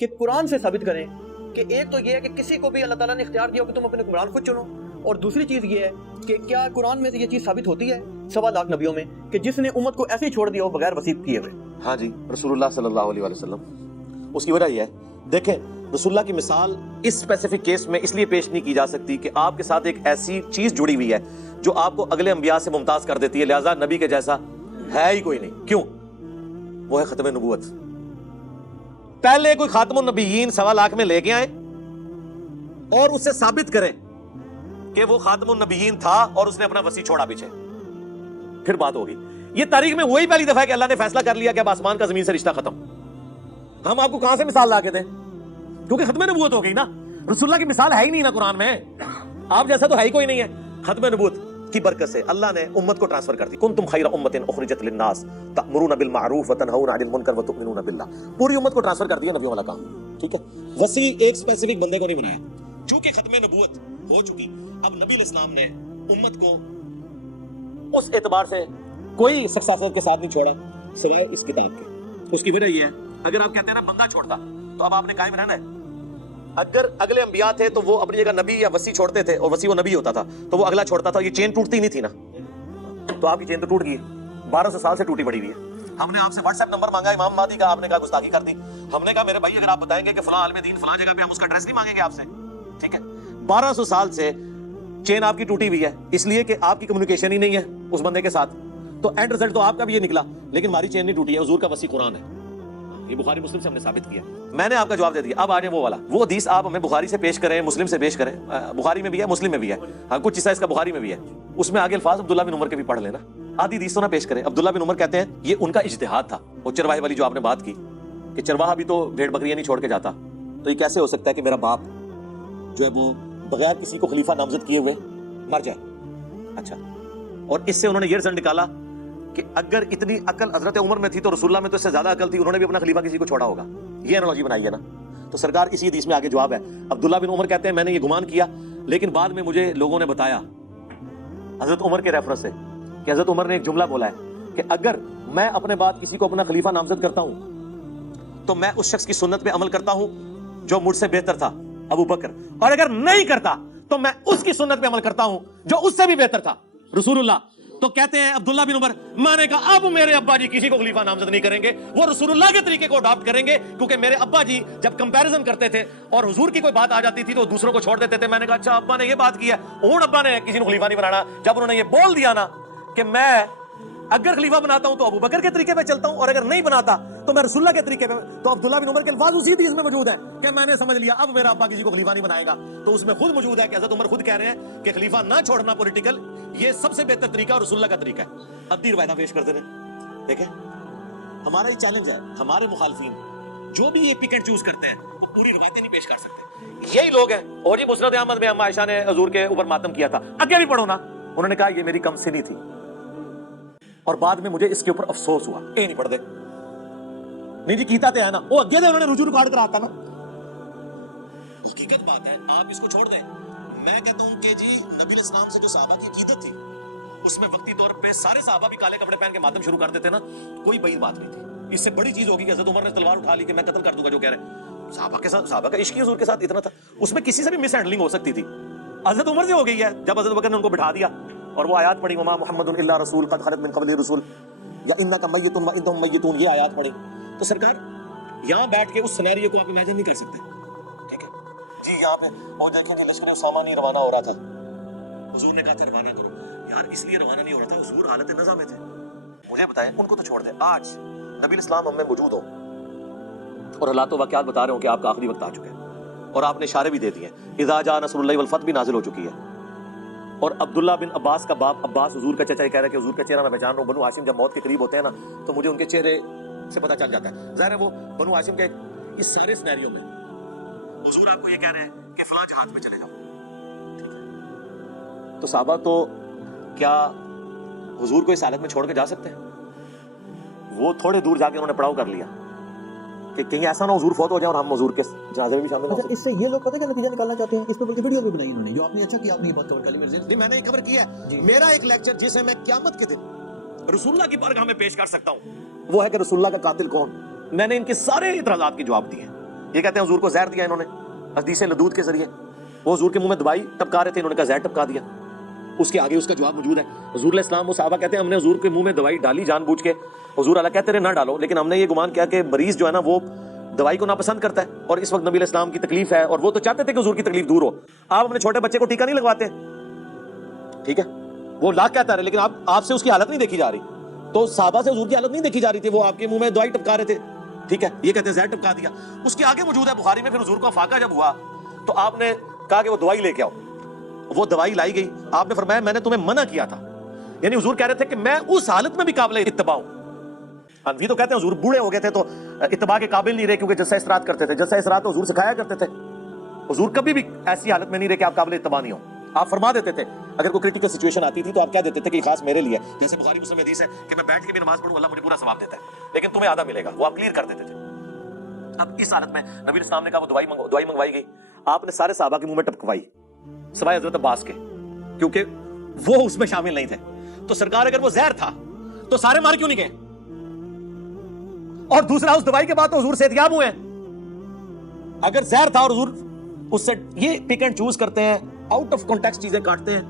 کہ قرآن سے ثابت کریں کہ ایک تو یہ ہے کہ کسی کو بھی اللہ تعالیٰ نے اختیار دیا ہو کہ تم اپنے حکمران خود چنو، اور دوسری چیز یہ ہے کہ کیا قرآن میں سے یہ چیز ثابت ہوتی ہے 1.25 لاکھ نبیوں میں کہ جس نے امت کو ایسے ہی چھوڑ دیا ہو بغیر وصیت کیے ہوئے؟ ہاں جی، رسول اللہ صلی اللہ علیہ وسلم. اس کی وجہ یہ ہے، دیکھیں رسول اللہ کی مثال اس اسپیسیفک کیس میں اس لیے پیش نہیں کی جا سکتی کہ آپ کے ساتھ ایک ایسی چیز جڑی ہوئی ہے جو آپ کو اگلے انبیاء سے ممتاز کر دیتی ہے، لہٰذا نبی کے جیسا ہے ہی کوئی نہیں. کیوں؟ وہ ہے ختم نبوت. پہلے کوئی خاتم النبیین 1.25 لاکھ میں لے کے آئیں اور اس سے ثابت کریں کہ وہ خاتم النبیین تھا اور اس نے اپنا وسیع چھوڑا پیچھے، پھر بات ہوگی. یہ تاریخ میں وہی پہلی دفعہ ہے کہ اللہ نے فیصلہ کر لیا کہ اب آسمان کا زمین سے رشتہ ختم. ہم آپ کو کہاں سے مثال لا کے دیں؟ کیونکہ ختم نبوت ہو گئی نا. رسول اللہ کی مثال ہے ہی نہیں نا قرآن میں، آپ جیسا تو ہے ہی کوئی نہیں ہے. ختم نبوت کی برکت سے اللہ نے امت کو ٹرانسفر کر دی. کنتم خیر امۃ اخرجت للناس تأمرون بالمعروف وتنہون عن المنکر وتؤمنون باللہ. پوری امت کو ٹرانسفر کر دیا نبیوں والا کام. ٹھیک ہے، وسیع ایک اسپیسیفک بندے کو نہیں بنایا. چونکہ ختم نبوت ہو چکی، اب نبی علیہ السلام نے امت کو اس اعتبار سے کوئی سکسیسر کے ساتھ نہیں چھوڑا سوائے اس کتاب کے. اس کی وجہ یہ ہے، اگر آپ کہتے ہیں نا بندہ چھوڑتا تو اب آپ نے قائم رہنا ہے. اگر اگلے انبیاء تھے تو وہ اپنی جگہ نبی یا وسیع چھوڑتے تھے، اور وسیع وہ نبی ہوتا تھا تو وہ اگلا چھوڑتا تھا. یہ چین ٹوٹتی نہیں تھی نا، تو آپ کی چین تو ٹوٹ گئی. 1200 سال سے ٹوٹی پڑی ہوئی ہے. ہم نے آپ سے واٹس ایپ نمبر مانگا امام مہدی کا، آپ نے کہا گستاخی کر دی. ہم نے کہا میرے بھائی اگر آپ بتائیں گے کہ فلاں عالم دین فلاں جگہ پہ، ہم اس کا ایڈریس نہیں مانگیں گے آپ سے. ٹھیک ہے، 1200 سال سے چین آپ کی ٹوٹی ہوئی ہے، اس لیے کہ آپ کی کمیونیکیشن ہی نہیں ہے اس بندے کے ساتھ. تو اینڈ رزلٹ تو آپ کا بھی یہ نکلا، لیکن ہماری چین نہیں ٹوٹی ہے. حضور کا وسیع قرآن ہے، یہ بخاری مسلم سے ہم نے ثابت کیا. میں نے آپ کا جواب دے دیا. اب آ جائیں وہ والا، وہ حدیث آپ ہمیں بخاری سے پیش کریں، مسلم سے پیش کریں. بخاری میں بھی ہے، مسلم میں بھی ہے. ہاں کچھ حصہ اس کا بخاری میں بھی ہے. اس میں آگے الفاظ عبداللہ بن عمر کے بھی پڑھ لینا. آدھی حدیث تو نہ پیش کریں. عبداللہ بن عمر کہتے ہیں یہ ان کا اجتہاد تھا. وہ چرواہے والی جو آپ نے بات کی کہ چرواہا بھی تو بھیڑ بکریاں نہیں چھوڑ کے جاتا، تو یہ کیسے ہو سکتا ہے کہ میرا باپ جو ہے وہ بغیر کسی کو خلیفہ نامزد کیے ہوئے مر جائے؟ اچھا، اور اس سے انہوں نے یہ رزلٹ نکالا کہ اگر اتنی عقل حضرت عمر میں تھی تو رسول اللہ میں تو اس سے زیادہ عقل تھی، انہوں نے بھی اپنا خلیفہ کسی کو چھوڑا ہوگا. یہ انالوجی بنائی ہے نا. تو سرکار اسی حدیث میں آگے جواب ہے. عبداللہ بن عمر کہتے ہیں میں نے یہ گمان کیا، لیکن بعد میں مجھے لوگوں نے بتایا حضرت عمر کے ریفرنس سے کہ حضرت عمر نے ایک جملہ بولا ہے کہ اگر میں اپنے بعد کسی کو اپنا خلیفہ نامزد کرتا ہوں تو میں اس شخص کی سنت پہ عمل کرتا ہوں جو مجھ سے بہتر تھا، ابو بکر، اور اگر نہیں کرتا تو میں اس کی سنت پہ عمل کرتا ہوں جو اس سے بھی بہتر تھا، رسول اللہ. تو کہتے ہیں عبداللہ بن عمر، میں نے کہا اب میرے ابا جی کسی کو خلیفہ نامزد نہیں کریں گے، وہ رسول اللہ کے طریقے کو اڈاپٹ کریں گے. کیونکہ میرے ابا جی جب کمپیریزن کرتے تھے اور حضور کی کوئی بات آ جاتی تھی تو دوسروں کو چھوڑ دیتے تھے. میں نے کہا اچھا ابا نے یہ بات کی ہے، ہوں ابا نے کسی کو خلیفہ نہیں بنانا. جب انہوں نے یہ بول دیا نا کہ میں اگر خلیفہ بناتا ہوں تو ابو بکر کے طریقے پہ چلتا ہوں، اور اگر نہیں بناتا تو میں رسول اللہ کے طریقے پہ. تو عبداللہ بن عمر کے الفاظ اسی حدیث میں موجود ہیں کہ میں نے سمجھ لیا اب میرا ابا کسی کو خلیفہ نہیں بنائے گا. تو اس میں خود موجود ہے کہ حضرت عمر خود کہہ رہے ہیں کہ خلیفہ نہ چھوڑنا پولیٹیکل یہ سب سے بہتر طریقہ اور رسول اللہ کا طریقہ ہے. ابدی روایتیں پیش کرتے رہے. دیکھیں ہمارا یہ چیلنج ہے، ہمارے مخالفین جو بھی یہ پک اینڈ چوز کرتے ہیں وہ پوری روایتیں نہیں پیش کر سکتے. یہی لوگ ہیں. اور یہ مسند احمد میں اما عائشہ نے حضور کے اوپر ماتم کیا تھا، آگے بھی پڑھو نا. انہوں نے کہا یہ میری کم سنی تھی اور بعد میں مجھے اس کے اوپر افسوس ہوا. اے نہیں پڑھ دے نہیں جی کیتا تے ہے نا، وہ اگے دے انہوں نے رجوع ریکارڈ کرا تا نا. حقیقت بات ہے، آپ اس کو چھوڑ دیں. میں کہتا ہوں کہ جی نبی علیہ السلام سے جو صحابہ کی عقیدت تھی اس میں وقتی طور پہ سارے صحابہ بھی کالے کپڑے پہن کے ماتم شروع کر دیتے نا، کوئی بعید بات نہیں تھی. اس سے بڑی چیز ہوگی کہ حضرت عمر نے تلوار اٹھا لی کہ میں قتل کر دوں گا جو کہہ رہے ہیں. صحابہ کے ساتھ، صحابہ کا عشق حضور کے ساتھ اتنا تھا، اس میں کسی سے بھی مس ہینڈلنگ ہو سکتی تھی. حضرت عمر سے ہو گئی ہے جب حضرت بکر نے ان کو بٹھا دیا اور وہ آیات پڑھی وما محمد الا رسول قد خلت من قبل الرسل یا انک میت و انہم میتون، یہ آیات پڑھی. تو سرکار یہاں بیٹھ کے اس سینیریو کو آپ امیجن نہیں کر سکتے. ٹھیک ہے جی، یہاں پہ وہ دیکھیں جی لشکر اسامہ نہیں روانہ ہو رہا تھا، حضور نے کہا تھا روانہ کرو. یار اس لیے روانہ نہیں ہو رہا تھا، حضور حالت نزا میں تھے. مجھے بتائیں ان کو تو چھوڑ دیں. آج نبی الاسلام ہم میں موجود ہو اور حالات و واقعات بتا رہے ہوں کہ آپ کا آخری وقت آ چکا ہے، اور آپ نے اشارے بھی دے دیے ہیں. اذا جاء نصر اللہ والفتح بھی نازل ہو چکی ہے. اور عبداللہ بن عباس کا باپ عباس حضور کا چچا یہ کہہ رہا ہے کہ حضور کا چہرہ میں پہچان رہا ہوں. بنو ہاشم جب موت کے قریب ہوتے ہیں نا تو مجھے ان کے چہرے سے پتہ چل جاتا ہے. ظاہر ہے وہ بنو ہاشم کے اس سارے سینیریو میں حضور آپ کو یہ کہہ رہے ہیں کہ فلاں جہاد میں چلے جاؤ. تو صحابہ تو کیا حضور کو اس حالت میں چھوڑ کے جا سکتے ہیں؟ وہ تھوڑے دور جا کے انہوں نے پڑاؤ کر لیا کہ کہیں ایسا نہ حضور فوت ہو جائے اور ہم حضور کے جنازے میں بھی شامل ہو. اچھا اس سے یہ لوگ پتہ کیا نتیجہ نکالنا چاہتے ہیں؟ اس پہ بلکہ ویڈیو بھی بنائی انہوں نے، جو آپ نے اچھا کیا، آپ نے یہ بات کور کر لی. نہیں میں نے یہ کور کیا ہے. میرا ایک لیکچر جسے میں قیامت کے دن رسول اللہ کی بارگاہ میں پیش کر سکتا ہوں وہ ہے کہ رسول اللہ کا قاتل کون. میں نے ان کے سارے اعتراضات کے جواب دیے. یہ کہتے ہیں حضور کو زہر دیا انہوں نے حدیث لدود کے ذریعے، وہ حضور کے منہ میں دوائی ٹپکا رہے تھے، انہوں نے کہا زہر ٹپکا دیا. اس کے آگے اس کا جواب موجود ہے. حضور علیہ السلام وہ صحابہ کہتے ہیں ہم نے حضور کے منہ میں دوائی ڈالی جان بوجھ کے. حضور اللہ کہتے رہے نہ ڈالو، لیکن ہم نے یہ گمان کیا کہ مریض جو ہے نا وہ دوائی کو ناپسند کرتا ہے، اور اس وقت نبی علیہ السلام کی تکلیف ہے اور وہ تو چاہتے تھے کہ حضور کی تکلیف دور ہو. آپ اپنے چھوٹے بچے کو ٹیکا نہیں لگواتے، ٹھیک ہے، وہ لاکھ کہتا رہے لیکن آپ سے اس کی حالت نہیں دیکھی جا رہی. تو صحابہ سے حضور کی حالت نہیں دیکھی جا رہی تھی، وہ آپ کے منہ میں دوائی ٹپکا رہے تھے، ٹھیک ہے. یہ کہتے ہیں زہر ٹپکا دیا. اس کے آگے موجود ہے بخاری میں، پھر حضور کو فاقہ جب ہوا تو آپ نے کہا کہ وہ دوائی لے کے آؤ. وہ دوائی لائی گئی. آپ نے فرمایا میں نے تمہیں منع کیا تھا، یعنی حضور کہہ رہے تھے کہ میں اس حالت میں بھی قابل اتباع ہوں. حنفی تو کہتے ہیں حضور بوڑھے ہو گئے تھے تو اتباع کے قابل نہیں رہے کیونکہ جلسہ استراحت کرتے تھے. جلسہ استراحت تو حضور سکھایا کرتے تھے. حضور کبھی بھی ایسی حالت میں نہیں رہے کہ آپ قابل اتباع نہیں ہو. آپ فرما دیتے تھے اگر کوئی کرٹیکل سچویشن آتی تھی تو آپ کہہ دیتے تھے کہ خاص میرے لیے، جیسے بخاری مسلم حدیث ہے کہ میں بیٹھ کے بھی نماز پڑھوں اللہ مجھے پورا ثواب دیتا ہے لیکن تمہیں آدھا ملے گا، وہ آپ کلیئر کر دیتے تھے. اب اس حالت میں نبی اسلام نے کہا وہ دوائی منگوائی گئی. آپ نے سارے صحابہ کے منہ میں ٹپکوائی سوائے حضرت عباس کے، کیونکہ وہ اس میں شامل نہیں تھے. تو سرکار اگر وہ زہر تھا تو سارے مار کیوں نہیں گئے؟ اور دوسرا اس دوائی کے بعد تو حضور صحتیاب ہوئے ہیں. اگر زہر تھا اور حضور اس سے یہ پک اینڈ چوز کرتے ہیں، آؤٹ آف کانٹیکسٹ چیزیں کاٹتے ہیں،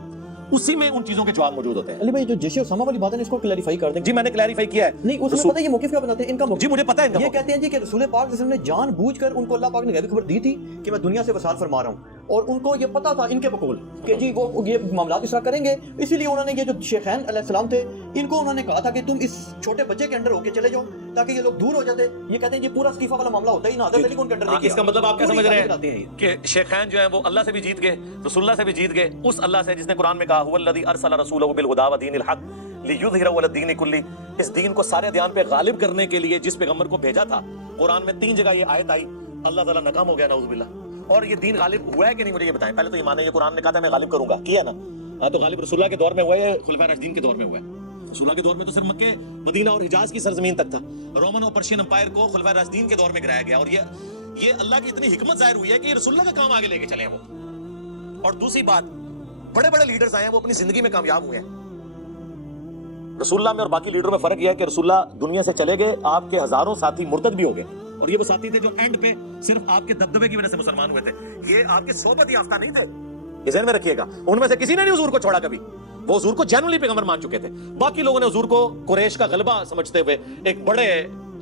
اسی میں ان چیزوں کے جواب موجود ہوتے ہیں. علی بھائی جو جیش اسامہ والی بات ہے اس کو کلیریفائی کر دیں. جی میں نے کلیریفائی کیا ہے. نہیں اس میں پتہ ہے یہ موقف کیا بناتے ہیں ان کا موقف؟ جی مجھے پتہ ہے ان کا یہ کہتے ہیں جی کہ رسول پاک صلی اللہ علیہ وسلم نے جان بوجھ کر ان کو اللہ پاک نے غیبی خبر دی تھی کہ میں دنیا سے وصال فرما رہا ہوں، اور ان کو یہ پتا تھا ان کے بقول کہ جی وہ یہ معاملات اس طرح کریں گے، اسی لیے انہوں نے یہ جو شیخین علیہ السلام تھے ان کو انہوں نے کہا تھا کہ تم اس چھوٹے بچے کے اندر ہو کے چلے جاؤ تاکہ یہ لوگ دور ہو جاتے. یہ کہتے ہیں یہ پورا استعفا والا معاملہ ہوتا ہی نہ حضرت علی کو ان کے اندر نہیں کیا. اس کا مطلب آپ کیا سمجھ رہے ہیں کہ شیخین جو ہیں وہ اللہ سے بھی جیت گئے، رسول اللہ سے بھی جیت گئے، اس اللہ سے جس نے قرآن میں کہا هو الذی ارسل رسولہ بالہدی ودین الحق لیظہرہ علی الدین کلہ، اس دین کو سارے ادیان پہ غالب کرنے کے لیے جس پیغمبر کو بھیجا تھا. قرآن میں 3 جگہ یہ آیت آئی، اللہ تعالیٰ ناکام ہو گیا نعوذ باللہ. اور یہ دین غالب ہوا ہے کہ نہیں مجھے یہ بتائیں. پہلے تو یہ مانے یہ قرآن نے کہا تھا میں غالب کروں گا، کیا نا؟ تو غالب رسول اللہ کے دور میں ہوا ہے، خلفائے راشدین کے دور میں ہوا ہے. رسول اللہ کے دور میں تو صرف مکہ مدینہ اور حجاز کی سرزمین تک تھا. رومن اور پرشین امپائر کو خلفائے راشدین کے دور میں گرایا گیا، اور یہ اللہ کی اتنی حکمت ظاہر ہوئی ہے کہ یہ رسول اللہ کا کام آگے لے کے چلے ہیں وہ. اور دوسری بات بڑے بڑے لیڈرز آئے ہیں وہ اپنی زندگی میں کامیاب ہوئے ہیں. رسول اللہ میں اور باقی لیڈروں میں فرق یہ ہے کہ رسول اللہ دنیا سے چلے گئے، آپ کے ہزاروں ساتھی مرتد بھی ہو گئے، اور یہ وہ ساتھی تھے جو اینڈ پہ صرف آپ کے دبدبے کی وجہ سے مسلمان ہوئے تھے. یہ آپ کے صحبت یافتہ نہیں تھے، یہ ذہن میں رکھیے گا. ان میں سے کسی نے نہیں حضور کو چھوڑا کبھی، وہ حضور کو جنرلی پیغمبر مان چکے تھے. باقی لوگوں نے حضور کو قریش کا غلبہ سمجھتے ہوئے ایک بڑے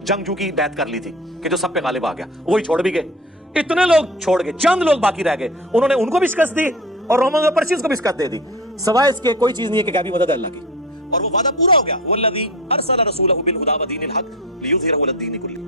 جنگجو کی بیعت کر لی تھی کہ جو سب پہ غالب آ گیا، وہی چھوڑ بھی گئے. اتنے لوگ چھوڑ گئے، چند لوگ باقی رہ گئے، انہوں نے ان کو بھی شکست دی اور رومن اور پرشین کو بھی شکست دے دی. سوائے اس کے کوئی چیز نہیں ہے کہ غیبی مدد ہے اللہ کی، اور وہ وعدہ پورا ہو گیا. والذی ارسل رسولہ بالہدی ودین الحق لیظہرہ علی الدین کلہ.